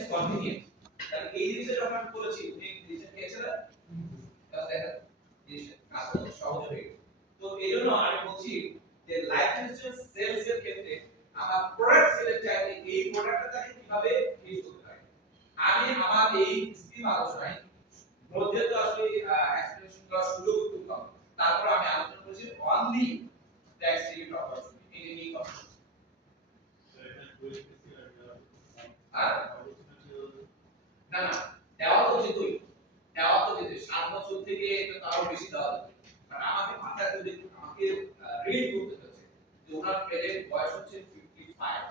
Is convenient. তাহলে এই জিনিসটা যখন আমি বলেছি উনি জিনিসটা খেয়েছিলেন, তাহলে দেখেন জিনিসটা কাজ করতে সহজ হয়ে গেছে। তো এইজন্য আমি বলছি যে লাইফ ইন্স্যুরেন্স সেলস এর ক্ষেত্রে আমার প্রোডাক্ট সেলের চাইতে এই প্রোডাক্টটা তাকে কিভাবে ইউজ করতে পারি। আমি আমার এই স্কিম আলোচনায় মধ্যে তো আসলে এক্সপ্লেনেশন করার সুযোগ খুব কম। তারপর আমি আলোচনা করেছি অনলি ট্যাক্স রিলিফ অপরচুনিটি এই নিয়ে কথা। আর না না দেওয়া তো যেতই, দেওয়া তো যেত 7 বছর থেকে এটা তো আরো বেশি দেওয়া যেত। কারণ আমাকে মাথায় যদি আমাকে রিড করতে হচ্ছে যে ওনার প্রেজেন্ট বয়স হচ্ছে 55,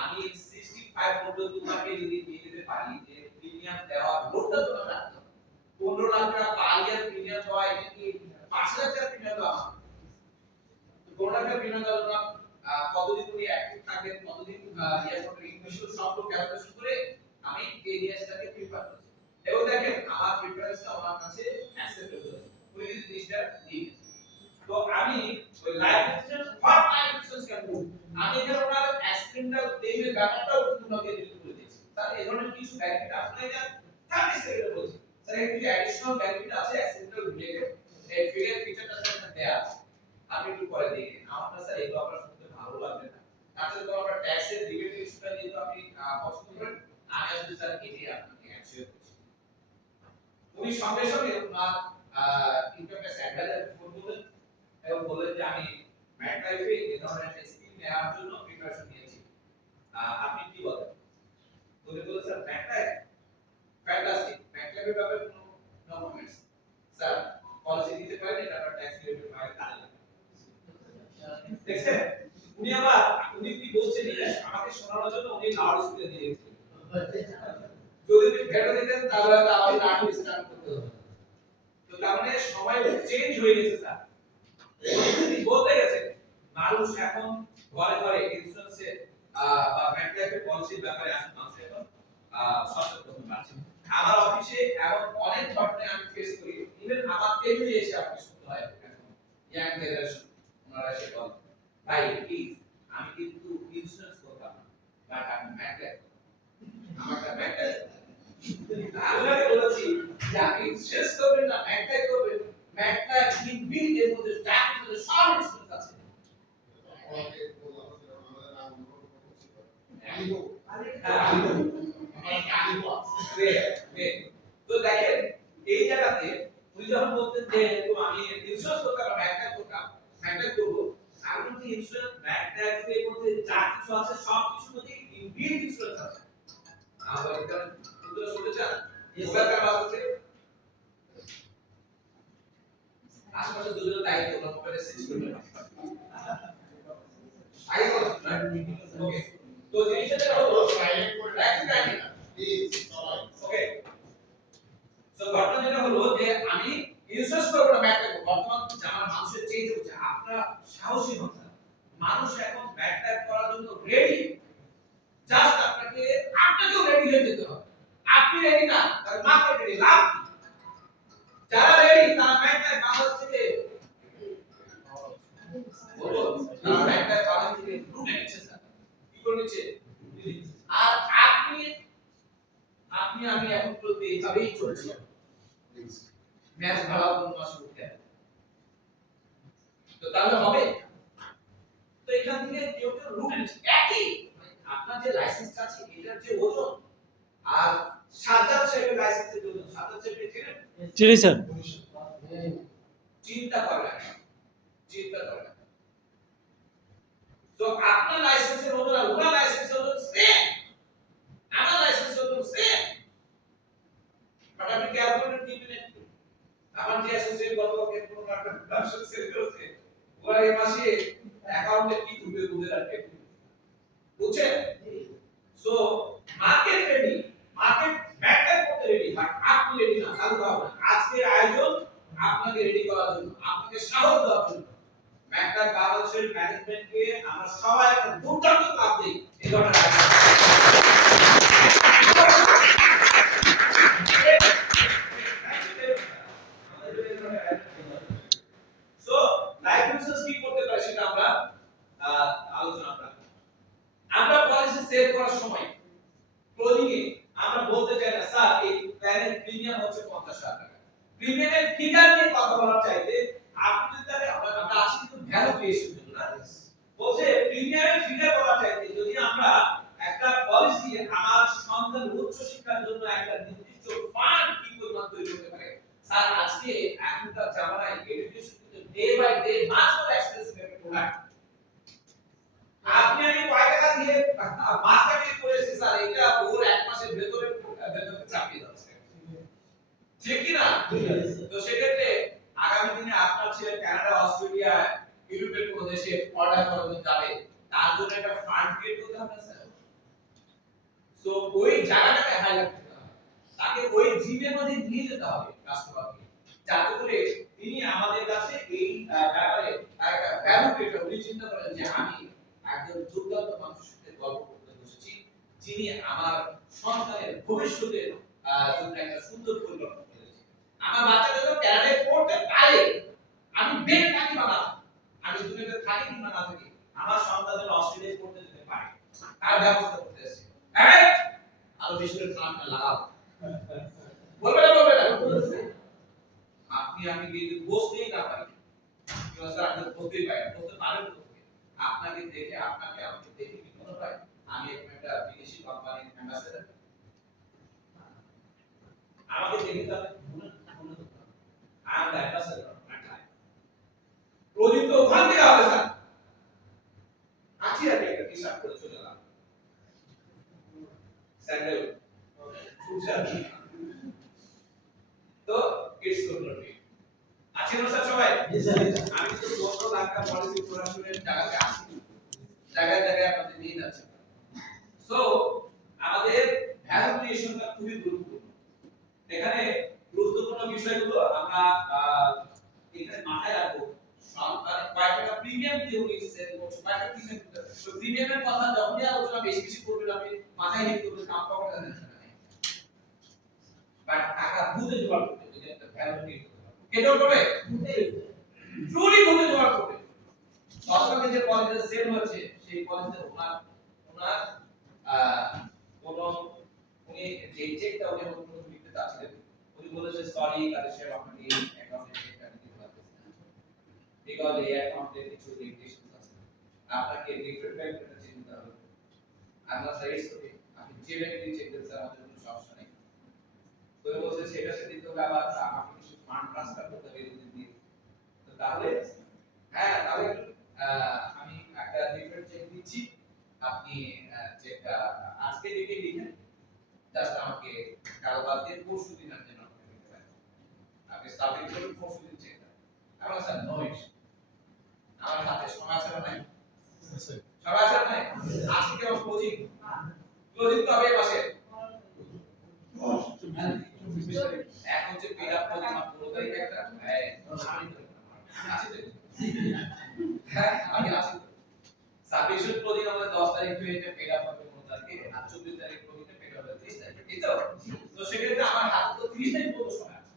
আমি 65 পর্যন্ত তোমাকে যদি নিয়ে যেতে পারি যে প্রিমিয়াম দেওয়ার লোডটা তো না 15 লাখ টাকা পার ইয়ার প্রিমিয়াম দেওয়া এটা কি 5,000 টাকা প্রিমিয়াম দেওয়া 15 লাখ টাকা প্রিমিয়াম দেওয়া না কতদিন উনি অ্যাক্টিভ থাকবেন কতদিন ইয়ার পর ইনভেস্টমেন্ট সব ক্যালকুলেশন করে আমি এই ইয়ারটাকে প্রিফার করছি এবং দেখেন আমার প্রিফারেন্সটা আমার কাছে অ্যাকসেপ্টেবল উনি যদি জিনিসটা দিয়ে তো আমি ওই life insurance for life insurance কেন আমি এখানে ওনার অ্যাক্সিডেন্টাল ক্লেমের ব্যাপারটাও তোমাকে ডিটেইল করে দিয়েছি স্যার এই ধরনের কিছু বেনিফিট আছে এটা 30 সেকেন্ডে বলছি স্যার একটু অ্যাডিশনাল বেনিফিট আছে অ্যাক্সিডেন্টাল রিলেটেড এই ফিচারটা স্যার দেয়া আছে আপনি একটু পরে দেখেন আমার কাছে স্যার এগুলো আপনার শুনতে ভালো লাগবে না তাছাড়া তো আমরা ট্যাক্সের রিলেটেড ইস্যুটা নিয়ে তো আপনি পছন্দ করেন আমি আসলে স্যার এটাই আপনাকে অ্যাকচুয়ালি করছি উনি সঙ্গে সঙ্গে ওনার ইনকাম ট্যাক্স অ্যাডভাইজার ফোন করলেন এবং বললেন যে আমি ম্যাটলাইফে এই ধরনের একটা স্কিম নেওয়ার জন্য প্রিপারেশন নিয়েছি আপনি কি বলেন উনি বললেন স্যার ম্যাটলাইফ ফ্যান্টাস্টিক ম্যাটলাইফের ব্যাপারে কোনো নো কমেন্টস স্যার পলিসি দিতে পারেন এটা আপনার ট্যাক্স রিলেটেড ফাইল কাজে লাগবে দেখছেন উনি কি বলছেন আমাকে শোনানোর জন্য উনি লাউড স্পিকার দিয়ে দিয়েছেন যদি উনি ভেটো দিতেন তাহলে আবার নাটক স্টার্ট করতে হতো তো তার মানে সময় চেঞ্জ হয়ে গেছে স্যার উনি বলতে গেছে মানুষ এখন ঘরে ঘরে ইন্স্যুরেন্সে বা ম্যাটলাইফের পলিসির ব্যাপারে আসলে মানুষ এখন সচেতন বাড়ছে আমার অফিসে এমন অনেক ঘটনা আমি ফেস করি ইভেন আমার টেবিলে এসে আপনি শুনতে হয় এখন ইয়াং জেনারেশন ওনারা এসে বলেন ভাই প্লিজ আমি কিন্তু ইন্স্যুরেন্স করতাম না বাট আমি ম্যাটলাইফ আমারটা ম্যাটলাইফ আমি বলেছি যে আপনি ইন্স্যুরেন্স করবেন না ম্যাটলাইফ করবেন ম্যাটলাইফ ইনবিল্ট এর মধ্যে ট্যাক্স সব ইন্স্যুরেন্স আছে তো দেখেন এই জায়গাতে উনি যখন বলতেন যে আমি ইন্স্যুরেন্স করতাম ম্যাটলাইফ করতাম ম্যাটলাইফ করবো আমি কিন্তু ইন্স্যুরেন্স ম্যাটলাইফের মধ্যে যা কিছু আছে সব কিছুর মধ্যে ইনবিল্ট ইন্স্যুরেন্স আছে আবার এটা উত্তর শুনতে চান মোবাইল কার বাস আছে আশেপাশে দুজন দায়িত্ব ওনার মোবাইলে সুইচ করবেন আগে বলো ওকে তো জিনিসটা হলো সাইলেন্ট করে রাখছি প্লিজ ওকে সো ঘটনা যেটা হলো যে আমি ইনস্যুরেন্স করব না ব্যাক করব বর্তমান জামার মানুষের চেঞ্জ হচ্ছে আপনারা সাহসী হন মানুষ এখন ব্যাক ট্যাপ করার জন্য রেডি জাস্ট আপনাকেও রেডি হয়ে যেতে হবে আপনি রেডি না তাহলে মার্কেট রেডি লাভ যারা রেডি তারা ব্যাক ট্যাপ বাংলাদেশ থেকে বলো তারা ব্যাক ট্যাপ বাংলাদেশ থেকে লুটে নিচ্ছে স্যার কি করে নিচ্ছে আর আপনি আমি এখন বলতে এইভাবেই চলছে ম্যাচ ভাড়া কোন মাসে উঠে তো তাহলে হবে তো এখান থেকে কেউ কেউ লুটে নিচ্ছে একই আপনার যে লাইসেন্সটা আছে এটার যে ওজন আর সাজ্জাদ সাহেবের লাইসেন্সের যে ওজন সাজ্জাদ সাহেব চেনেন চিনি স্যার চিন্তা করেন তো আপনার লাইসেন্সের ওজন আর ওনার লাইসেন্সের ওজন সেম আমার লাইসেন্সের ওজন সেম বাট আপনি ক্যালকুলেটর দিবেন একটু আমার যে অ্যাসোসিয়েট গতকালকে কোনো ব্যবসা সেল করেছে ওরা এই মাসে অ্যাকাউন্টে কি ঢুকে বুঝে রাখবে বুঝছেন so market ready market backup করতে রেডি বাট আপনি রেডি না তাহলে হবে আজকের আয়োজন আপনাকে রেডি করার জন্য আপনাকে সাহস দেওয়ার জন্য ব্যাকআপ বাংলাদেশের ম্যানেজমেন্টকে আমরা সবাই একটা দুর্দান্ত ক্লাব দেই এই ধরনের সো লাইফ ইন্স্যুরেন্স কি করতে পারে সেটা আমরা ক্লোজিং এ আমরা বলতে চাই না স্যার এই প্ল্যানের প্রিমিয়াম হচ্ছে 50,000 টাকা। প্রিমিয়ামের ফিগার নিয়ে কথা বলার চাইতে আপনি যদি তাহলে আমরা আসি কিন্তু ভ্যালু ক্রিয়েশন জন্য না বলছে প্রিমিয়ামের ফিগার বলার চাইতে যদি আমরা একটা পলিসি আমার সন্তানের উচ্চ শিক্ষার জন্য একটা নির্দিষ্ট ফান্ড কি পরিমাণ তৈরি করতে পারে স্যার আজকে এখনকার জামানায় এডুকেশন কিন্তু day by day much more expensive একটা প্রোডাক্ট। আপনি আমি কয় টাকা দিয়ে মাস্টারটি করেছি স্যার এটা ওর এক মাসের ভেতরে চাপিয়ে যাচ্ছে ঠিক কি না? তো সেক্ষেত্রে আগামী দিনে আপনার ছেলে কানাডা অস্ট্রেলিয়া ইউরোপের কোন দেশে অর্ডার করাতে যাবে তার জন্য একটা ফান্ড ক্রিয়েট করতে হবে স্যার। সো ওই জায়গাটাকে হাইলাইট করতে হবে তাকে ওই জিমের মধ্যে নিয়ে যেতে হবে কাস্টমারকে যাতে করে তিনি আমাদের কাছে এই ব্যাপারে একটা ভ্যালু ক্রিয়েট উনি চিন্তা করেন যে আমি একজন দুর্দান্ত মানুষের সাথে গল্প করতে বসেছি যিনি আমার সন্তানের ভবিষ্যতের জন্য একটা সুন্দর পরিকল্পনা করেছে। আমার বাচ্চা যখন ক্যানাডায় পড়তে পারে আমি বের থাকি বা না আমি দুনিয়াতে থাকি কিংবা না থাকি আমার সন্তান যেন অস্ট্রেলিয়ায় পড়তে যেতে পারে তার ব্যবস্থা করতে এসেছি। হ্যাঁ আরো বেশি করে খারাপ লাগাও বলবে না আপনি আমি যদি বসতেই না পারি কিংবা স্যার আপনি বসতেই পারেন বসতে পারেন তো আপনাকে দেখে আপনাকে আমাকে দেখে কি মনে হয় আমি একটা বিদেশি কোম্পানির অ্যাম্বাসেডর আমাকে দেখে তাহলে আই এম দ্য অ্যাম্বাসেডর প্রদীপ তো ওখান থেকে হবে স্যার আছি আর একটা টি-শার্ট পরে চলে গেলাম স্যান্ডেল শুজ আছে তো ইটস গুড নট বি আছেন স্যার সবাই আমি তো 12 লাখ টাকা পলিসি প্রোডাকশনের জায়গাতে আছি জায়গায় জায়গায় আপনাদের নিয়ে যাচ্ছে সো আমাদের ভ্যালু ক্রিয়েশনটা খুবই গুরুত্বপূর্ণ এখানে গুরুত্বপূর্ণ বিষয়গুলো আমরা এখানে মাথায় রাখবো সরকার কয়টা প্রিমিয়াম দিয়ে উনি সেল করছে কয়টা প্রিমিয়াম তো প্রিমিয়ামের কথা যখনই আলোচনা বেশি বেশি করবেন আপনি মাথায় হিট করবেন কাম পাওয়ার জানেন না বাট টাকা বুঝে জোগাড় করতে যদি একটা ভ্যালু ক্রিয়েট করতে কে জোগাড় করবে ট্রুলি বুঝে জোগাড় করবে গতকালকে যে কলেজে সেল হচ্ছে সেই কলেজে ওনার কোন উনি যে চেকটা উনি লিখতে চাচ্ছিলেন উনি বলেছে সরি কাদের সাহেব আপনাকে এই অ্যাকাউন্টে চেকটা দিতে পারতেছি না বিকজ এই অ্যাকাউন্টে কিছু লিমিটেশনস আছে আপনাকে ডিফারেন্ট ব্যাংক থেকে চেক দিতে হবে আমরা সাইডস ওকে আপনি যে ব্যাংকে দিয়ে চেক দিতে আমাদের কোনো সমস্যা নেই তো বলছে সেটা সে দিতে হবে আবার আমাকে কিছু ফান্ড ট্রান্সফার করতে হবে যদি দিই তো তাহলে হ্যাঁ তাহলে আমি একটা ডিফারেন্ট চেক দিচ্ছি আপনি চেকটা আজকে ডেটে লিখেন জাস্ট আমাকে কাল বাদ দিয়ে পরশু দিন আপনি আমাকে দিতে পারেন আপনি সাবমিট করুন পরশু দিন চেকটা আমার স্যার নো ইস্যু আমার হাতে সময় আছে না নাই সময় আছে না নাই আজকে কেমন ক্লোজিং ক্লোজিং তো হবে মাসে এখন হচ্ছে পেড আপ ক্লোজিং আমার 15 তারিখ একটা হ্যাঁ আছে তো হ্যাঁ আমি আছি সাবমিশন ক্লোজিং আমাদের 10 তারিখ হয়ে পেড আপ হবে 15 তারিখে আর 24 তারিখ ক্লোজিং পেড হবে 30 তারিখে ঠিক তো তো সেক্ষেত্রে আমার হাতে তো 30 তারিখ পর্যন্ত সময় আছে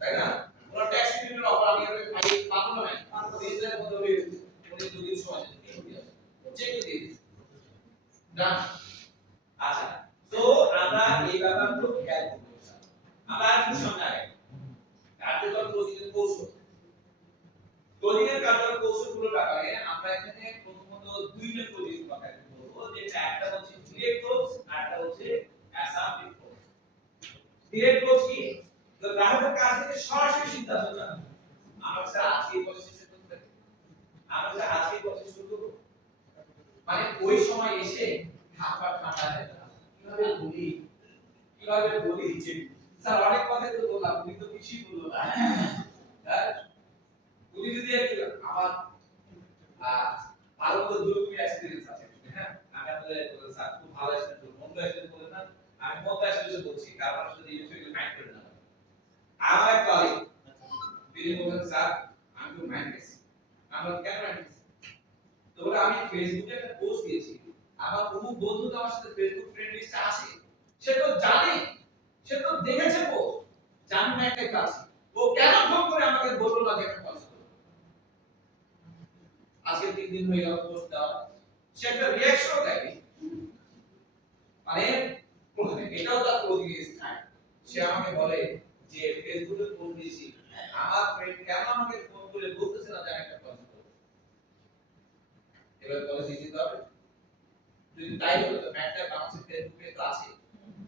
তাই না ওরা ট্যাক্স রিটার্নের অফার আমি ফাইল পাবো না 30 তারিখ মধ্যে উনি দুদিন সময় দিতে চেক দিয়ে দিই ডান আচ্ছা তো আমরা এই ব্যাপারগুলো খেয়াল করব আমরা আর কি সামনে আগে কার্যকর ক্লোজিং এর কৌশল ক্লোজিং এর কার্যকর কৌশলগুলোর ব্যাপারে আমরা এখানে প্রথমত দুইটা ক্লোজিং কথা বলবো যেটা একটা হচ্ছে ডিরেক্ট ক্লোজ আর একটা হচ্ছে অ্যাসাম্পটিভ ক্লোজ ডিরেক্ট ক্লোজ কি তো গ্রাহকের কাছ থেকে সরাসরি সিদ্ধান্ত নেওয়া আমরা স্যার আজকে পলিসি সেট করতে আমরা স্যার আজকে পলিসি শুরু করব মানে ওই সময় এসে হাত পা ঠান্ডা হয়ে যাবে কিভাবে বলি যে স্যার অনেক কথা তো বললাম উনি তো কিছুই বললো না হ্যাঁ উনি যদি একটু আমার ভালো তো দুরকমের এক্সপেরিয়েন্স আছে হ্যাঁ আমি আপনাদের স্যার খুব ভালো এক্সপেরিয়েন্স মন্দ এক্সপেরিয়েন্স বলেন না আমি মন্দ এক্সপেরিয়েন্স বলছি কারণ আপনি যদি ইউটিউবে মাইন্ড করেন না আমার এক কলিগ তিনি বলেন স্যার আমি তো মাইন্ড গেছি আমরা কেন মাইন্ড গেছি তো বলে আমি ফেসবুকে একটা পোস্ট দিয়েছি আমার বহু বন্ধু তো আমার সাথে ফেসবুক ফ্রেন্ড লিস্টে আছে সে তো জানে সে তো দেখেছে পোস্ট জানে না একটা কাজ ও কেন ফোন করে আমাকে বললো না যে একটা কাজ করো আজকে 3 দিন হয়ে গেল পোস্ট দেওয়া সে একটা রিঅ্যাকশনও দেয়নি মানে এটাও তার ক্লোজিং স্টাইল। সে আমাকে বলে যে ফেসবুকে পোস্ট দিয়েছি, আমার ফ্রেন্ড কেন আমাকে ফোন করে বলতেছে না যে আমি একটা পছন্দ করি। এবার পলিসি দিতে হবে। যদি তাই হতো তো ম্যাটটা বাংলাদেশের ফেসবুকে তো আছে,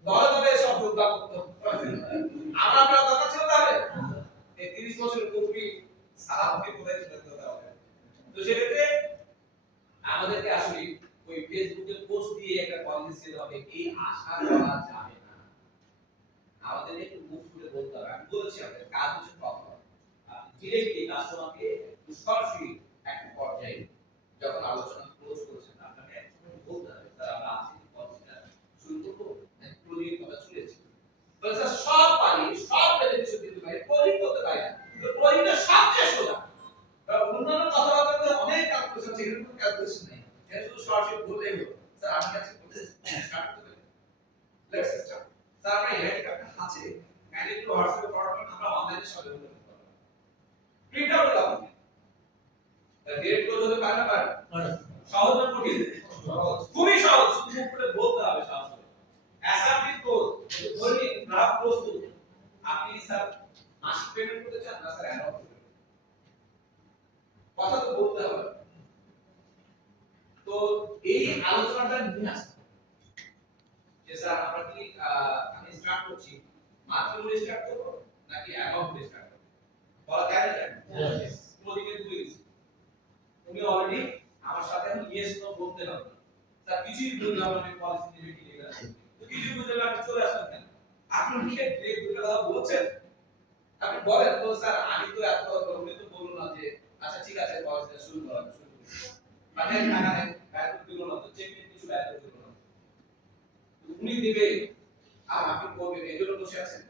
দলে দলে সব যোগদান করতে হবে। আমরা আপনার কথা ছিল তাহলে এই 30 বছরের পূর্বে সারা আমাকে কোথায় চলে যেতে হবে। তো সেক্ষেত্রে আমাদেরকে আসলে ওই ফেসবুকে পোস্ট দিয়ে একটা পলিসি দিতে হবে, এই আশা করা যাবে না। আমাদের একটু মুখ ফুটে বলতে হবে। আমি বলেছি আমাদের কাজ হচ্ছে কথা, আপনি ডিরেক্টলি কাস্টমারকে সরাসরি একটা পর্যায়ে যখন আলোচনা ক্লোজ করেছেন আপনাকে একদম বলতে হবে স্যার আমরা আজকে পলিসিটা শুরু করব, প্রজেক্ট কথা চলেছে তো স্যার সব পারি, সব প্রেজেন্টেশন দিতে পারি, প্রজেক্ট করতে পারি না, তো প্রজেক্টটা সবচেয়ে সোজা। অন্যান্য কথাবার্তাতে অনেক ক্যালকুলেশন, সেখানে কোনো ক্যালকুলেশন নেই, এটা শুধু সরাসরি বললেই হলো স্যার আমি কাছে করতে স্টার্ট করতে পারি। Let's start. স্যার আমরা এআই একটা আছে কাইন্ডলি একটু হোয়াটসঅ্যাপে ফরওয়ার্ড করুন, আমরা অনলাইনে সব করতে পারবো। প্রিন্ট আউট দাও, ডিরেক্ট ক্লোজ হতে পারে না পারে? সহজ না কঠিন? সহজ, খুবই সহজ, শুধু মুখ করে বলতে হবে সহজ করে। অ্যাসাম্পটিভ ক্লোজ, ধরে নিন গ্রাহক প্রস্তুত, আপনি স্যার মাসিক পেমেন্ট করতে চান না স্যার অ্যাডভান্স করতে, কথা তো বলতে হবে। তো এই আলোচনাটা নিয়ে আসতে যে স্যার আমরা কি আমি স্টার্ট করছি মান্থলি করে স্টার্ট করব নাকি অ্যাকাউন্ট করে স্টার্ট করব, বলা যায় না? ক্লোজিং এর দুই উনি অলরেডি আমার সাথে এখন ইয়েস নো বলতে হবে স্যার, কিছুই বুঝলাম না, আমি পলিসি নিয়ে কি লিখে রাখছি তো কিছু বুঝলে আপনি চলে আসলেন কেন? আপনি কি ডিরেক্ট দুটো কথা বলছেন, আপনি বলেন তো স্যার আমি তো এত উনি তো বললো না যে আচ্ছা ঠিক আছে পলিসিটা শুরু করা শুরু করুন, মানে টাকা নেই ব্যয় করতে দিল না, তো চেক নিয়ে কিছু ব্যয় করতে দিল না, উনি দিবে আর আপনি করবেন এই জন্য বসে আছেন?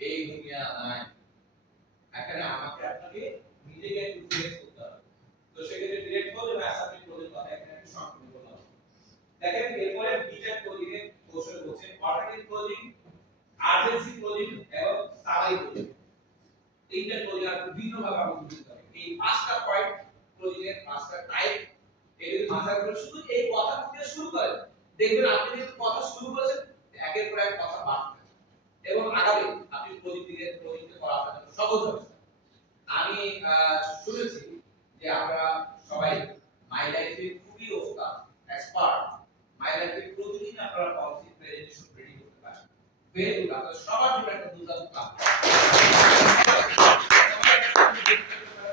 এই দুনিয়া নাই, এখানে আমাকে আপনাকে নিজেকে একটু ফেস করতে হবে। তো সেক্ষেত্রে ডিরেক্ট ক্লোজ এবং অ্যাসাম্পটিভ ক্লোজের কথা এখানে একটু সংক্ষেপে বললাম। দেখেন এরপরে বিটেক ক্লোজিং এর কৌশল বলছে অল্টারনেটিভ ক্লোজিং, আর্জেন্সি ক্লোজিং এবং সামারি ক্লোজিং। তিনটা ক্লোজিং আপনি ভিন্ন ভাবে আপনি বুঝতে হবে। এই পাঁচটা পয়েন্ট ক্লোজিং এর পাঁচটা টাইপ, এই যদি মাথায় করে শুধু এই কথা দিয়ে শুরু করেন, দেখবেন আপনি যদি কথা শুরু করেছেন একের পর এক কথা বাড়বে এবং আগামী আপনি ক্লোজিংকে করা আপনার জন্য সহজ হবে। আমি শুনেছি যে আমরা সবাই মাই লাইফে খুবই ওস্তাদ, এক্সপার্ট। মাই লাইফে প্রতিদিন আপনারা পলিসি প্রেজেন্টেশন রেডি করতে পারেন, ভেরি গুড, আপনাদের সবার জন্য একটা দুর্দান্ত কাজ।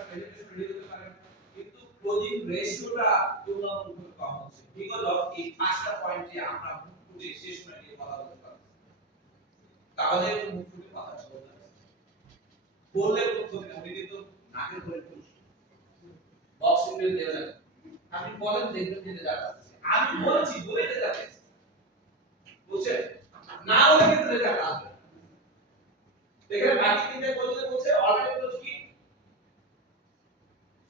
প্রেজেন্টেশন রেডি করতে পারেন, কিন্তু ক্লোজিং রেশিওটা তুলনামূলকভাবে কম হচ্ছে বিকজ অফ এই পাঁচটা পয়েন্টে আমরা মুখ ফুটে শেষ মিনিটে কথা বলতে পারবো, তাহলে মুখ ফুটে কথা বলতে হবে বললে প্রথমে উনি কিন্তু নাকের ধরে বক্সিং এর দেওয়া যাবে, আপনি বলেন দেখবেন যেতে যাচ্ছে, আমি বলছি বলে যেতে যাচ্ছে, বুঝছেন? না বলে কিন্তু রেজাল্ট আসবে। এখানে বাকি তিনটা বলতে বলছে অলরেডি বলছি কি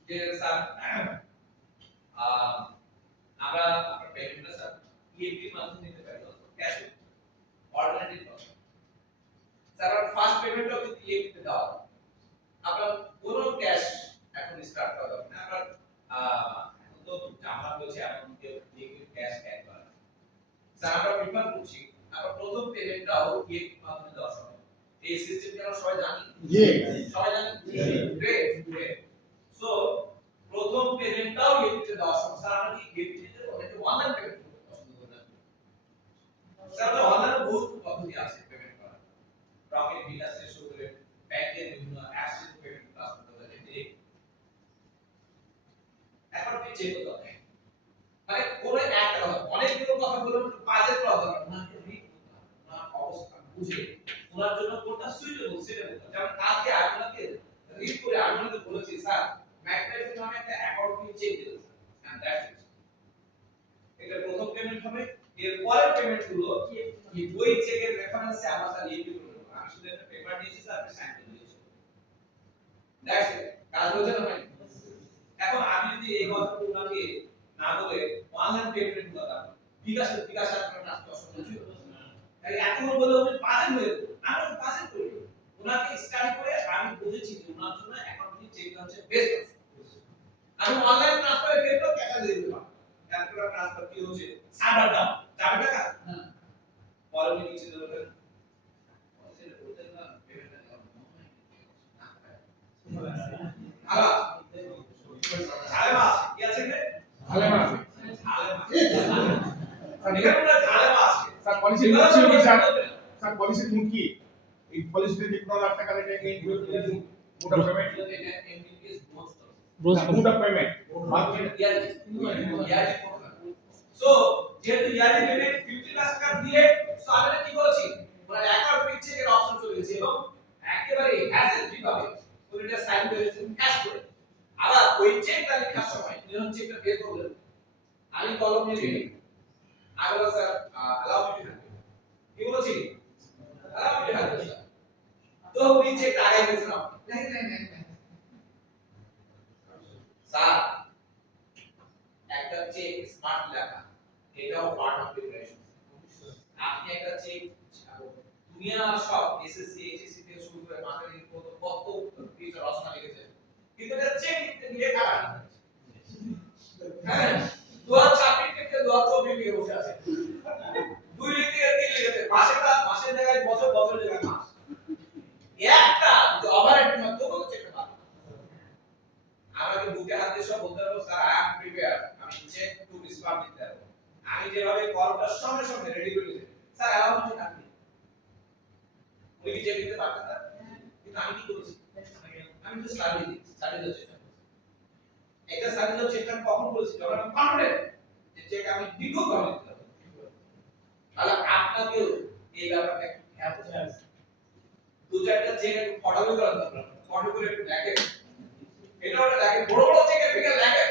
যে স্যার আমরা আপনার পেমেন্টটা স্যার ইএমপি এর মাধ্যমে নিতে পারি, cash alternative loss sir first পেমেন্টও যদি ইএমপি তে দাও আপনার কোনো ক্যাশ এখন স্টার্ট করা যাবে না, আপনার এখন তো জামা বলছে এখন কেউ ক্যাশ ক্যাশ করে স্যার আমরা প্রিফার করছি আপনার প্রথম পেমেন্টটাও ইএমপি মাধ্যমে দেওয়া সম্ভব। এই সিস্টেমটা আমরা সবাই জানি, সবাই জানি, গ্রেট গ্রেট। সো প্রথম পেমেন্টটাও ইএমপি তে দেওয়া সম্ভব। স্যার আমরা কি ইএমপি তে অনেকে অনলাইন পেমেন্ট করতে পছন্দ করেন, স্যার অনলাইনে বহুত পদ্ধতি আছে পেমেন্ট করার, রকেট বিকাশ থেকে শুরু করে ব্যাংকের বিভিন্ন অ্যাপস থেকে পেমেন্ট ট্রান্সফার করতে পারেন। এখন পিছিয়ে যেতে হবে, মানে কোন একটা কথা অনেকগুলো কথা বললাম, কাজের কথা না, ওনাকে রিড করতে হবে, ওনার অবস্থা বুঝে ওনার জন্য কোনটা সুইটেবল সেটা বলতে হবে। যেমন কালকে আপনাকে রিড করে আপনাকে বলেছি স্যার ম্যাকড্রাইভ নামে একটা অ্যাকাউন্ট নিয়ে চেক দিতে এন্ড দ্যাটস ইট। এটা প্রথম পেমেন্ট হবে, এর পরের পেমেন্ট গুলো কি ওই চেকের রেফারেন্সে আমরা স্যার ইএমপি করে দেব, আমি শুধু একটা পেপার দিয়েছি স্যার আপনি সাইন করে দিয়েছেন, দ্যাটস ইট, কাজ হয়েছে না ভাই? এখন আমি যদি এই কথাগুলো ওনাকে না বলে অনলাইন পেমেন্ট কথা বিকাশ আপনার কাজ পছন্দ ছিল তাই এখন বলে উনি পাজেল হয়ে আমি পাজেল করি ওনাকে স্টাডি করে আমি বুঝেছি যে ওনার জন্য অ্যাকাউন্টিং চেক হচ্ছে বেস্ট অপশন। আমি অনলাইন ট্রান্সফারে গেলেও টাকা দিয়ে দিতে পারবো, ক্যালকুলেটর ট্রান্সফার কি হচ্ছে সার্ভার ডাউন যাবে টাকা পরে উনি নিচে দেবেন আলা ঝালে মাছ কি আছে রে ঝালে মাছ এখানে আমরা ঝালে মাছ স্যার পলিসি ছিল কি স্যার স্যার পলিসি মুড কি এই পলিসিতে যে 15 লাখ টাকা লেগে এই mode of payment mode of payment so যেহেতু ইয়ারলি পেমেন্ট 50 লাখ টাকা দিয়ে সো আমরা কি করেছি মানে একবার পিক চেকের অপশন চলে গেছে এবং একেবারে অ্যাসেট ফ্রি পাবে ওইটা সাইন করেছে ক্যাশ করে আবার ওই চেকটা লেখার সময় যখন চেকটা বের করবেন আমি কলম নিয়ে নিই আগলা স্যার অ্যালাউ মি টু কি বলছি অ্যালাউ মি টু তো উনি চেকটা আগাই দিয়েছেন স্যার একটা চেক স্মার্ট লেখা এটাও পার্ট অফ প্রিপারেশন আপনি একটা চেক দুনিয়ার সব এসএসসি এইচএসসি থেকে শুরু করে মার্কেটিং কত কিছু রচনা লিখেছে কিন্তু এটা চেক লিখতে গিয়ে কারা হ্যাঁ 2004 থেকে 2024 লিখে বসে আছে দুই লিখতে গিয়ে তিন লিখেছে মাসের জায়গায় বছর বছরের জায়গায় মাস একটা যে ওভারহেড না তবু তো চেক পাবো আমাকে বুকে হাত দিয়ে সব বলতে পারবো স্যার আই এম প্রিপেয়ার আমি চেক টু রিসপন্ড দিতে পারবো আমি যেভাবে কলটার সঙ্গে সঙ্গে রেডি করে দিতে স্যার অ্যালাউ মি থাকবে উনি কি চেক দিতে পারতেন না কিন্তু আমি কি করেছি আমি তো স্টাডি চেক একটা স্টাডি চেকটা কখন করেছি যখন আমি কনফিডেন্ট যে চেক আমি দীর্ঘ করে দিতে পারবো তাহলে আপনাকেও এই ব্যাপারটা একটু খেয়াল করতে হবে দু চারটা চেক একটু ফটো করে দরকার ফটো করে একটু দেখে এটা ওটা দেখে বড় বড় চেকের ফিগার দেখে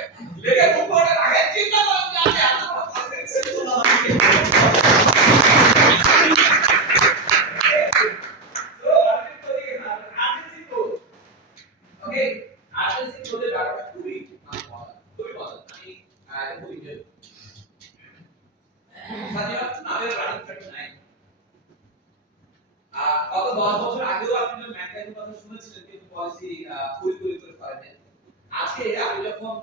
লেখে উপরে আগে চিন্তা করেন যে আমি এত বড় কনফিডেন্স ওকে আরটিসি কোডের ব্যাপারটা খুবই মজা আমি খুবই সাজিয়া নামের রানিং ফ্যাক্ট নাই গত 10 বছর আগেও আপনি ম্যাথের কথা শুনেছিলেন কিন্তু পলিসি পুরোপুরি করে করেন আজকে আমি যখন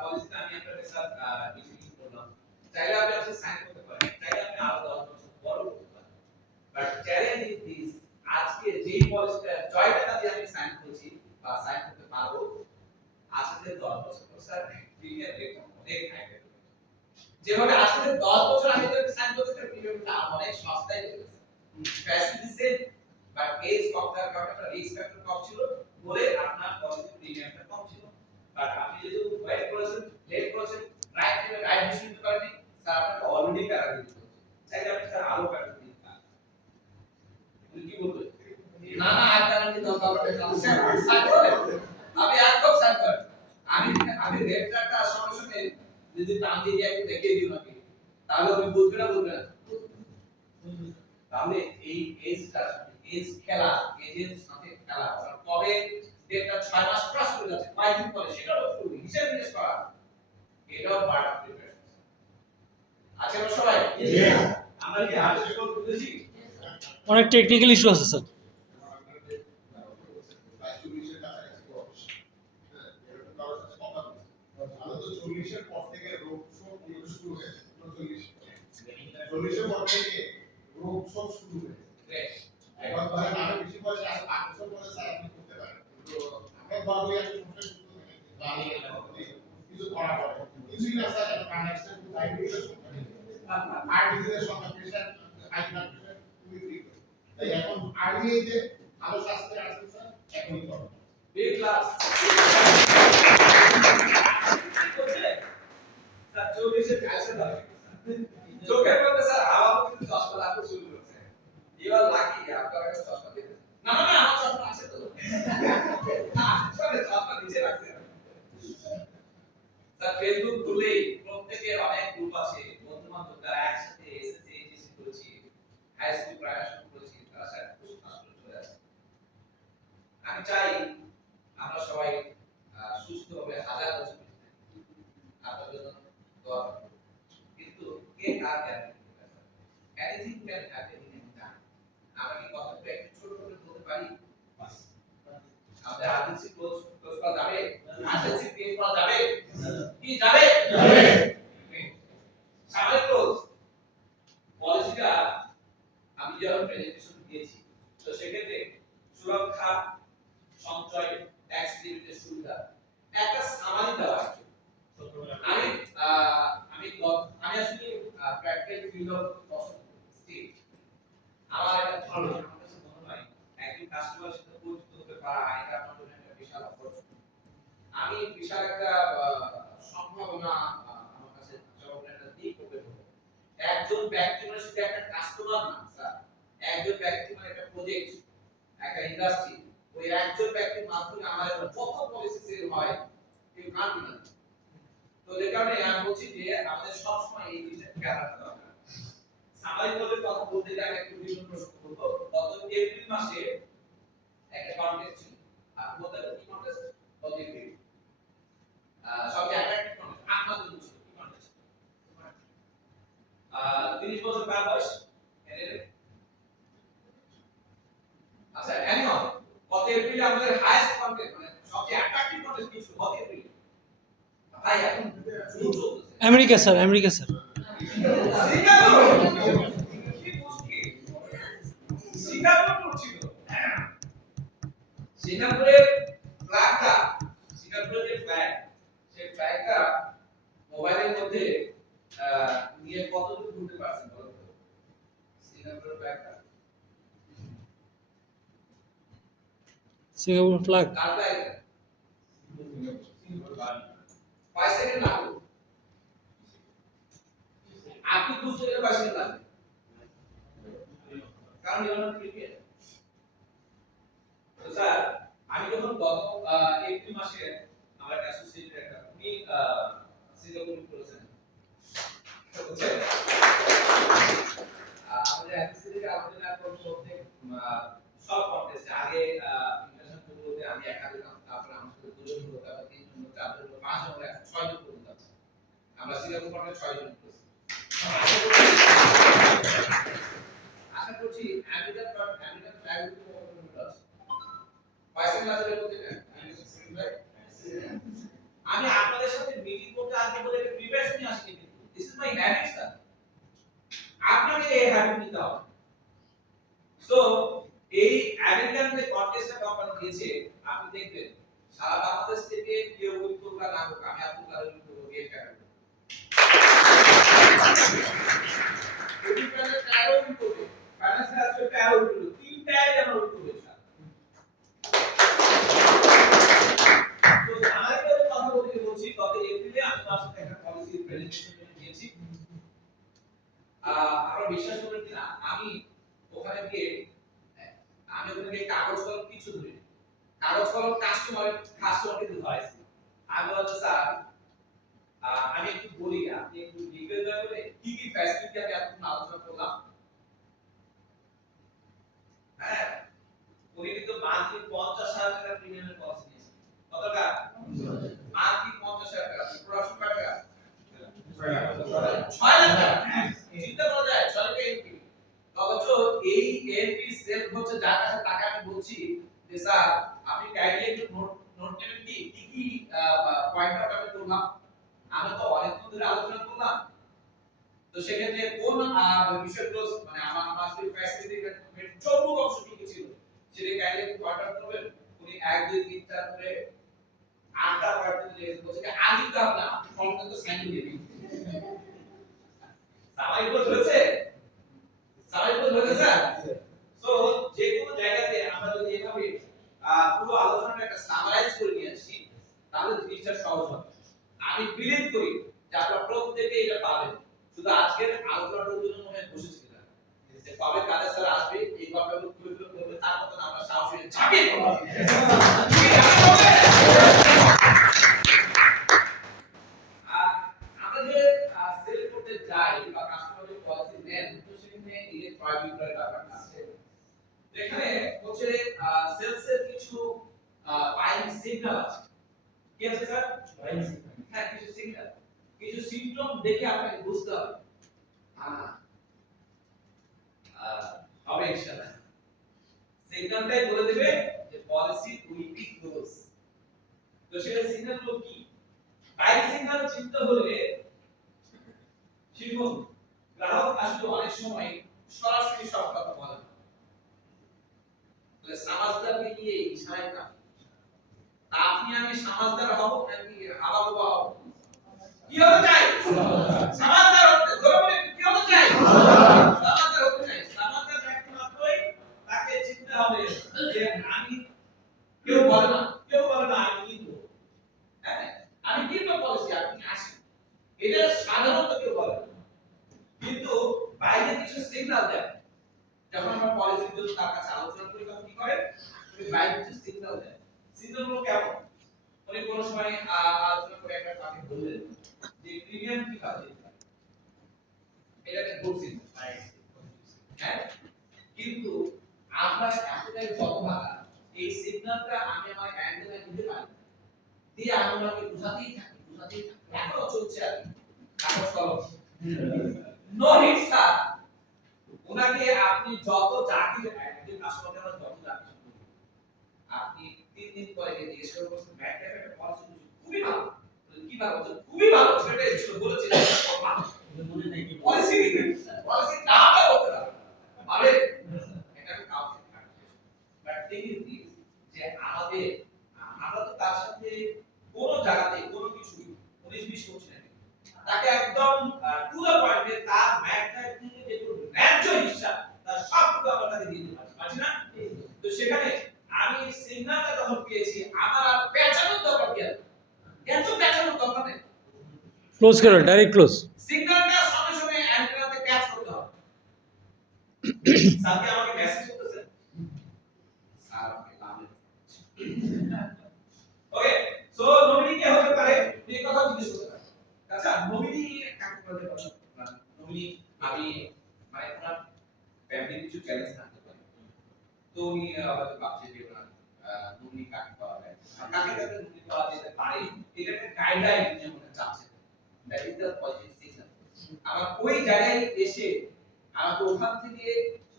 পলিসিটা আমি আপনাদের সাথে ডিসকাস করলাম চাইলে আপনি আজকে সাইন করতে পারেন চাইলে আপনি আরো 10 বছর বড় করতে পারেন বাট চ্যালেঞ্জ ইজ দিস আজকে যেই পলিসিটা জয়টা দিয়ে আমি সাইন করছি বা সাইন করতে পারবো আজকে 10 বছর পর স্যার প্রিমিয়ার রেট অনেক হাই হবে যেভাবে আজকে 10 বছর আগে যদি সাইন করতে স্যার প্রিমিয়ারটা অনেক সস্তায় হয়ে গেছে ফ্যাসিলিটি সেম বাট এজ কম থাকার কারণে একটা রিস্ক ফ্যাক্টর কম ছিল বলে আপনার পলিসি প্রিমিয়ামটা কম ছিল বাট আপনি যদি ওয়েট করেছেন লেট করেছেন রাইট টাইমে রাইট ডিসিশন নিতে পারেননি স্যার আপনাকে অলরেডি প্যারা দিতে হচ্ছে চাইলে আপনি স্যার আরো প্যারা দিতে পারেন তুমি কি বলতে না না আর গ্যারান্টি দাও তাহলে স্যার সাইন করে আমি একদম সাইন করেন আমি রেড কার্ডটা সঙ্গে সঙ্গে যদি টান দিয়ে একটু দেখিয়ে দিই নাকি তাহলে আমি বুঝবে না তাহলে এই এজ খেলা এজের সাথে খেলা কবে ডেটটা 6 মাস ক্রস করে যাচ্ছে কয়েকদিন পরে সেটাও একটু হিসাব নিকাশ করা এটাও পার্ট অফ প্রিপারেশন আচ্ছা সবাই আমরা কি আলোচনা করতে বুঝেছি অনেক টেকনিক্যাল ইস্যু আছে স্যার চল্লিশের পর থেকে রোগ শোক শুরু হয়েছে 40 পর থেকে রোগ শোক শুরু হয়েছে এখন ধরেন আরো বেশি বয়সে 8 বছর পরে স্যার আপনি করতে পারেন তো আমরা বলবো আপনি কিছু করা পড়ে কিছুই না স্যার একটা কানেকশন ডায়াবেটিসের সংখ্যা হার্ট ডিজিজের সংখ্যা প্রেসার হাই ব্লাড প্রেসার খুবই ফ্রি তাই এখন আর্লি এজে ভালো স্বাস্থ্যের আছে স্যার এখনই করুন বি ক্লাস স্যার 40 এর ক্যালসে দাও চোখের মধ্যে স্যার হাওয়া কিন্তু চশমা লাগতে শুরু করেছে এবার লাকি আপনার কাছে চশমা দিতে না না না আমার চশমা আছে তো আসলে চশমা নিচে রাখছে স্যার ফেসবুক খুললেই প্রত্যেকের অনেক গ্রুপ আছে বন্ধু বান্ধব যারা একসাথে এসএসসি এইচএসসি করেছি হাই স্কুল প্রাইমারি স্কুল করেছি তারা স্যার খুব হাসপাতালে চলে আসে আমি চাই আমরা সবাই সুস্থভাবে হাজার বছর আপনাদের জন্য দোয়া করব কিন্তু কে কার guarantee anything can happen in time আমরা কি কথাটা একটু ছোট করে বলতে পারি আমাদের আরটিসি ক্লোজ করা যাবে আরটিসি ক্লোজ করা যাবে কি যাবে সামনে ক্লোজ যখন প্রেজেন্টেশন দিয়েছি, তো সেক্ষেত্রে সুরক্ষা, সঞ্চয়, ট্যাক্স রিবেটের সুবিধা একটা সামারি দেওয়া আছে। আমি আমি আমি আসলে প্র্যাকটিক্যাল ফিল্ড অফ স্টেট আমার এটা ভালো লাগে, আমার কাছে মনে হয় একজন কাস্টমারের সাথে পরিচিত হতে পারা এটা আমার জন্য একটা বিশাল অপরচুনিটি। আমি বিশাল একটা সম্ভাবনা আমার কাছে জগতের একটা দিক ওপেন হলো। একজন ব্যক্তি মানে শুধু একটা কাস্টমার না স্যার, একজন ব্যক্তি মানে একটা প্রজেক্ট, একটা ইন্ডাস্ট্রি। ওই একজন ব্যক্তির মাধ্যমে আমাদের কত পলিসি সেল হয় কেউ কান্তি না। তো যে কারণে আমি বলছি যে আমাদের সবসময় এই জিনিসটা খেয়াল রাখতে দরকার। সামাজিকভাবে কথা বলতে গেলে আমি একটু বিভিন্ন প্রশ্ন করব। গত এপ্রিল মাসে একটা কনটেস্ট ছিল। আর বলতে কি কনটেস্ট? গত এপ্রিল সবচেয়ে অ্যাট্রাক্টিভ কনটেস্ট আপনাদের জন্য ছিল। কি কনটেস্ট? 30 বছর কার বয়স? এর আচ্ছা অ্যানুয়াল গত এপ্রিলে আমাদের হাইয়েস্ট কনটেস্ট মানে সবচেয়ে অ্যাট্রাক্টিভ কনটেস্ট কি ছিল গত এপ্রিলে? ভাই এখন জুন চলতেছে। America sir, America sir. Singapore কি মুশকিল, সিঙ্গাপুর ছিল। সিঙ্গাপুরের ফ্ল্যাগটা, সিঙ্গাপুরের যে ফ্ল্যাগ, সেই ফ্ল্যাগটা মোবাইলের মধ্যে নিয়ে কতটুকু ঘুরতে পারছেন বলো তো? সিঙ্গাপুরের ফ্ল্যাগটা সিঙ্গাপুর ফ্ল্যাগ। কার ফ্ল্যাগ? 5 সেকেন্ড লাগবে, আপনি বুঝতে গেলে 5 সেকেন্ড লাগবে, কারণ এটা ক্রিকেট। তো স্যার আমি যখন গত এপ্রিল মাসে আমার অ্যাসোসিয়েট একটা উনি সিঙ্গাপুরে করেছেন, বুঝছেন? আমাদের অ্যাসোসিয়েটকে আমাদের এখন প্রত্যেক সব কন্টেস্টে আগে ইন্টারন্যাশনাল টুরগুলোতে আমি একা দিতাম, তারপরে আমার সাথে দুজন হলো, তারপর তিনজন হলো, চারজন হলো, পাঁচজন হলো, এখন 6 জন পর্যন্ত আছে। আমরা সিঙ্গাপুর কন্টেস্ট 6 জন করেছি। আশা করছি আমেরিকান ফ্ল্যাগ গুলো আছে। পয়সা ক্লাসের মধ্যে না আমি আপনাদের সাথে মিটিং করতে আসতে বলে প্রিপারেশন নিয়ে আসছি, কিন্তু this is my habit sir, আপনাকে এই হ্যাবিট নিতে হবে। সো এই আমেরিকান যে কন্টেস্টটা কোম্পানি দিয়েছে আপনি দেখবেন সারা বাংলাদেশ থেকে কেউ উত্তরটা না হোক আমি আব্দুল কাদের উত্তর দিয়ে কাটব। এই প্যানেল 13 উত্তর হবে, ফাইন্যান্স আসবে 13 উত্তর, তিনটাই আমার উত্তর হয়েছে। তো আমাকে কথা বলতে বলছি গত এপ্রিলে আমি আপনার সাথে একটা পলিসি প্রেজেন্টেশন দিয়েছি। আপনারা বিশ্বাস করবেন কিনা আমি ওখানে গিয়ে কাগজ কলম কিছু ধরি, কাগজ কলম কাস্টমারকে ধরাইছি। আমি বলছি স্যার আমি একটু বলি আপনি একটু লিখে দেওয়া করে কি কি ফ্যাসিলিটি আমি এতক্ষণ আলোচনা করলাম। হ্যাঁ উনি কিন্তু মান্থলি 50,000 টাকা প্রিমিয়ামের পলিসি নিয়েছেন। কত টাকা? মান্থলি 50,000 টাকা। প্রোডাকশন কত টাকা? 6 লাখ টাকা। চিন্তা করা যায় 6 লাখ এমপি। অথচ এই এমপি সেল হচ্ছে যার কাছে টাকা আমি বলছি যে স্যার আপনি কাইন্ডলি একটু নোট নেবেন কি কি পয়েন্ট আউট আমি করলাম, আমরা তো অনেকক্ষণ ধরে আলোচনা করলাম। তো সেক্ষেত্রে কোন বিষয়গুলো মানে আমার আসলে ফ্যাসিলিটি চৌমুখ অংশ কি কি ছিল সেটা কাইন্ডলি একটু পয়েন্ট আউট করবেন। উনি 1 2 3 4 করে 8টা পয়েন্ট দিয়ে বলছে যে আগে তো আপনি ফর্মটা তো সাইন দিয়ে দিন। সবাই বুঝেছে? সবাই বুঝেছে স্যার? সো যে কোনো জায়গাতে আমরা যদি এভাবে পুরো আলোচনাটা একটা সামারাইজ করে নিয়ে আসি তাহলে জিনিসটা সহজ হবে। আমি বিলিভ করি যে আপনারা প্রত্যেককে এটা পাবেন। শুধু আজকের আলোচনাটার জন্য মনে হয় বসেছি না, যে কবে কাদের স্যার আসবে এই কথাগুলো তুলে তুলে করবে, তার মতন আমরা সাহস হয়ে ঝাঁপিয়ে পড়ব। আর আমরা যে সেল করতে যাই বা কাস্টমারের পলিসি নেন, তো সেখানে এই যে ক্রয় বিক্রয়ের ব্যাপারটা আছে। এখানে হচ্ছে সেলস এর কিছু বাইং সিগন্যাল আছে। কি আছে স্যার? Buying signal. হ্যাঁ কিছু সিগন্যাল, কিছু সিম্পটম দেখে আপনাকে বুঝতে হবে হবে ইনশাআল্লাহ। সিগন্যালটাই বলে দেবে যে পলিসি উইল বি ক্লোজ। তো সেটা সিগন্যালগুলো কি? বাইং সিগন্যাল চিন্তা হলে শিখুন গ্রাহক আসলে অনেক সময় সরাসরি সব কথা বলেন না। তাহলে সমাজদারকে নিয়ে ইশারায় না, তা আপনি আমি সমাজদার হব নাকি হাওয়া বাবা হব? কি হতে চাই? সমাজদার হতে। জোরে বলেন, কি হতে চাই? সমাজদার হতে চাই। সমাজদার ব্যক্তি মাত্রই তাকে চিনতে হবে যে আমি, কেউ বলে না, আমি কিন্তু, হ্যাঁ আমি কিন্তু বলেছি আপনি আসেন, এটা সাধারণত কেউ বলে না। কিন্তু বাইরে কিছু সিগন্যাল দেয়, যখন আমরা পলিসি গুলো তার কাছে আলোচনা করি তখন কি করে, উনি বাইরে কিছু সিগন্যাল দেয়। সিগন্যালগুলো কেমন? উনি কোন সময় আলোচনা করে একটা তাকে বললেন যে প্রিমিয়াম কি কাজ দিতে পারে, এটাকে গুড সিগন্যাল, হ্যাঁ। কিন্তু আমরা এতটাই হতভাগা, এই সিগন্যালটা আমি আমার অ্যান্টেনায় দিতে পারি, দিয়ে আমি ওনাকে বুঝাতেই থাকি, এখনো চলছে আর কি, কাগজ কলম। নো হিট স্যার, ওনাকে আপনি যত জাতি একজন কাস্টমারকে আমরা যত জাতি আপনি 3 দিন পরে গিয়ে জিজ্ঞেস করে বলছেন ব্যাংক একটা পলিসি খুবই ভালো, কি ভালো, খুবই ভালো, সেটা ছিল বলেছে মনে নাই কি পলিসি নামটা বলতে পারে আরে এটা আমি কাউকে থাকবে, বাট থিং ইজ দিস, যে আমাদের, আমরা তো তার সাথে কোন জায়গাতে কোনো কিছু 19-20 করছি না, তাকে একদম টু দ্য পয়েন্টে তার ব্যাংকের থেকে যেগুলো ন্যায্য হিসাব তার সবটুকু আমরা তাকে দিতে পারছি না। তো সেখানে আমি সিগন্যালটা যখন পেয়েছি আমার আর পেঁচানোর দরকার কি আছে? এত পেঁচানোর দরকার নেই, ক্লোজ করো, ডাইরেক্ট ক্লোজ। সিগন্যালটা সঙ্গে সঙ্গে অ্যান্টেনাতে ক্যাচ করতে হবে। স্যারকে আমাকে মেসেজ করতেছে, স্যার আমাকে লাভে, ওকে। সো নমিনি কে হতে পারে এই কথা জিজ্ঞেস করতে পারে। আচ্ছা নমিনি কাকে বলতে পারে? নমিনি আমি মানে ওনার ফ্যামিলি কিছু চ্যালেঞ্জ থাকতে পারে, তো উনি হয়তো ভাবছে যে ওনার নমিনি কাকে করা যায়, আর কাকে নমিনি করা যেতে পারে, এটা একটা গাইডলাইন যেমন চাচ্ছে, that is the positive signal. আমার ওই জায়গায় এসে আমাকে ওখান থেকে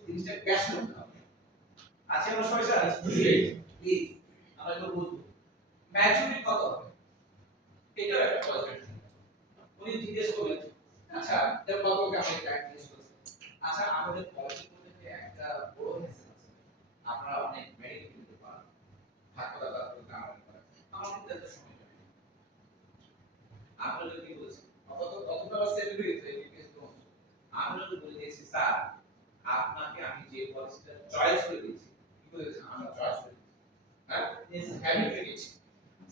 জিনিসটা ক্যাশ করতে হবে। আচ্ছা আমরা সবাই স্যার প্লিজ আমরা একটু বুঝবো ম্যাচুরিটি কত হবে, এটাও একটা পজিটিভ। উনি জিজ্ঞেস করলেন আচ্ছা এর গল্পকে আমি একটা জিজ্ঞেস করছি, আচ্ছা আমাদের পলিসি করতে একটা বড় হেসেল আছে, আপনারা অনেক মেডিকেল দিতে পারেন, হাসপাতাল কামাই করেন, আমার কিন্তু এত সময় নেই। আপনারা কি বলেছেন অতটা সেভ হয়ে গেছে এই কেস তো, আমরা তো বলে দিয়েছি স্যার আপনাকে আমি যে পলিসিটা চয়েস করে দিয়েছি, কি বলেছেন আমরা চয়েস করে দিয়েছি, হ্যাঁ হ্যাবিট হয়ে গেছি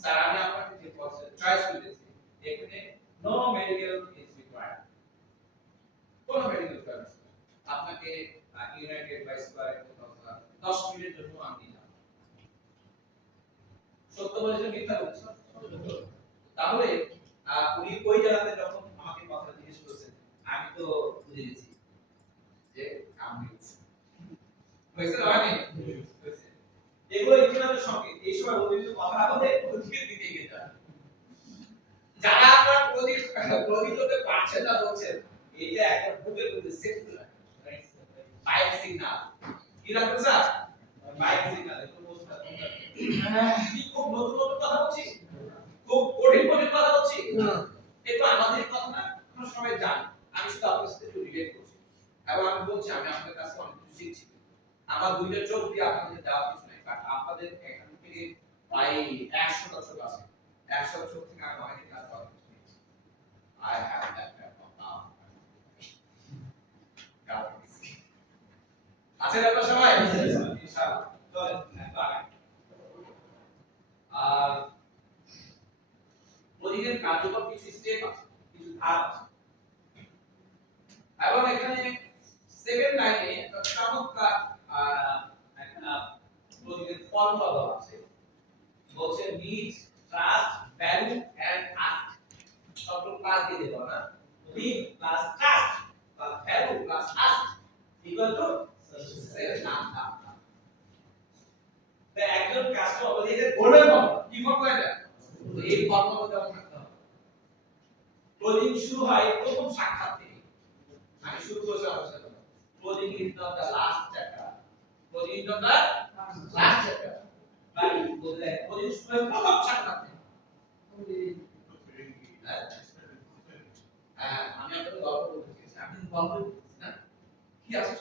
স্যার, আমি আপনাকে যে পলিসিটা চয়েস করে দিয়েছি এখানে নো মেডিকেল ইজ রিকোয়ার্ড, কোন মেডিকেল সার্ভিস আপনাকে ইউনাইটেড বাই স্কয়ার 10 মিনিটের জন্য আমি দিলাম, সত্য বলেছেন মিথ্যা বলেছেন? তাহলে উনি ওই জায়গাতে যখন আমাকে কথা জিজ্ঞেস করেছেন আমি তো বুঝে গেছি যে আমি হয়েছে না হয়নি, হয়েছে। এগুলো ইতিবাচক সংকেত, এই সময় অতিরিক্ত কথা না বলে ওদিকে দিকে এগিয়ে যান। যারা আপনার প্রতিরোধে পারছেন না বলছেন, এটা একটা বুকের মধ্যে সেট করে রাখেন, বাইক সিগন্যাল কি রাখবেন স্যার, বাইক সিগন্যাল একটু বুঝতে হবে। কি খুব নতুন নতুন কথা বলছি, খুব কঠিন কঠিন কথা বলছি না, এটা আমাদের কথা না, আমরা সবাই জানি, আমি শুধু আপনাদের সাথে একটু রিলেট করছি এবং আমি বলছি আমি আপনাদের কাছে অনেক কিছু শিখছি, আমার দুইটা চোখ দিয়ে আপনাদের দেওয়া কিছু নাই, বাট আপনাদের এখান থেকে প্রায় 100টা চোখ আছে, 100 চোখ থেকে আমি অনেক কাজ করা I have that type of power. আছে না আপনারা সবাই? ইনশাআল্লাহ চলেন আগাই। আর প্রতিদিন কার্যকর কিছু স্টেপ আছে, কিছু ধাপ আছে, এবং এখানে 7 লাইনে চমৎকার একটা প্রতিদিন ফর্মুলা দেওয়া আছে, বলছে need, trust, value and ask, সবগুলো ক্লাস দিয়ে দেব না, need plus trust plus value plus ask equal to একজন কাস্টমার বলে এটা গোল্ডেন ফর্মুলা, কি ফর্মুলা এটা, এই ফর্মুলা যেমন থাকতে হবে। ক্লোজিং শুরু হয় প্রথম সাক্ষাৎ থেকে, আমি শুরু করেছি আপনার সাথে, closing is not the last chapter, closing is not the last chapter, but বলতে ক্লোজিং শুরু হয় প্রথম সাক্ষাৎ থেকে। আমি আপনাকে গল্প বলতে চেয়েছি, আপনি গল্প বলতেছেন না, কি আছে?